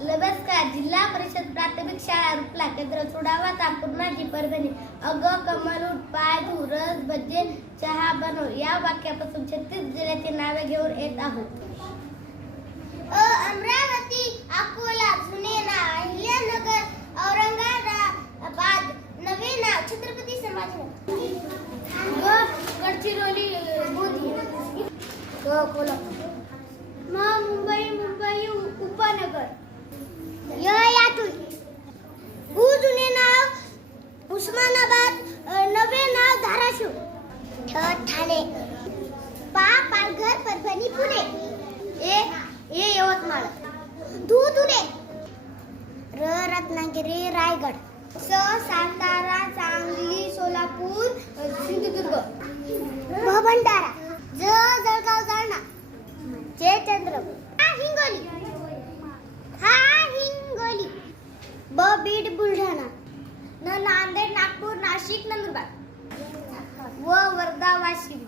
नमस्कार. जिल्हा परिषद प्राथमिक शाळा रुपला केंद्र सोडावा तापूर्णाची परभणी. अग कमल उठ पाय धु रस भजे चहा बनव या वाक्यापासून 36 जिल्ह्याची नावे घेऊन येत आहोत. अमरावती, अकोला, जुने नाव अहिल्यानगर, औरंगाबाद, नवे नाव छत्रपती संभाजीनगर. गडचिरोली, बुधी, कोल्हापूर, मुंबई उपनगर, यातून जुने नाव उस्मानाबाद, नवे नाव धाराशिव, ठाणे, पालघर, परभणी, पुणे, यवतमाळ, धुळे, रत्नागिरी, रायगड, सातारा, सांगली, सोलापूर, सिंधुदुर्ग, भंडारा, जळगाव, जालना, चंद्रपूर, हिंगोली, बीड, बुलढाणा, नांदेड, नागपूर, नाशिक, नंदुरबार व वर्धा, वाशिम.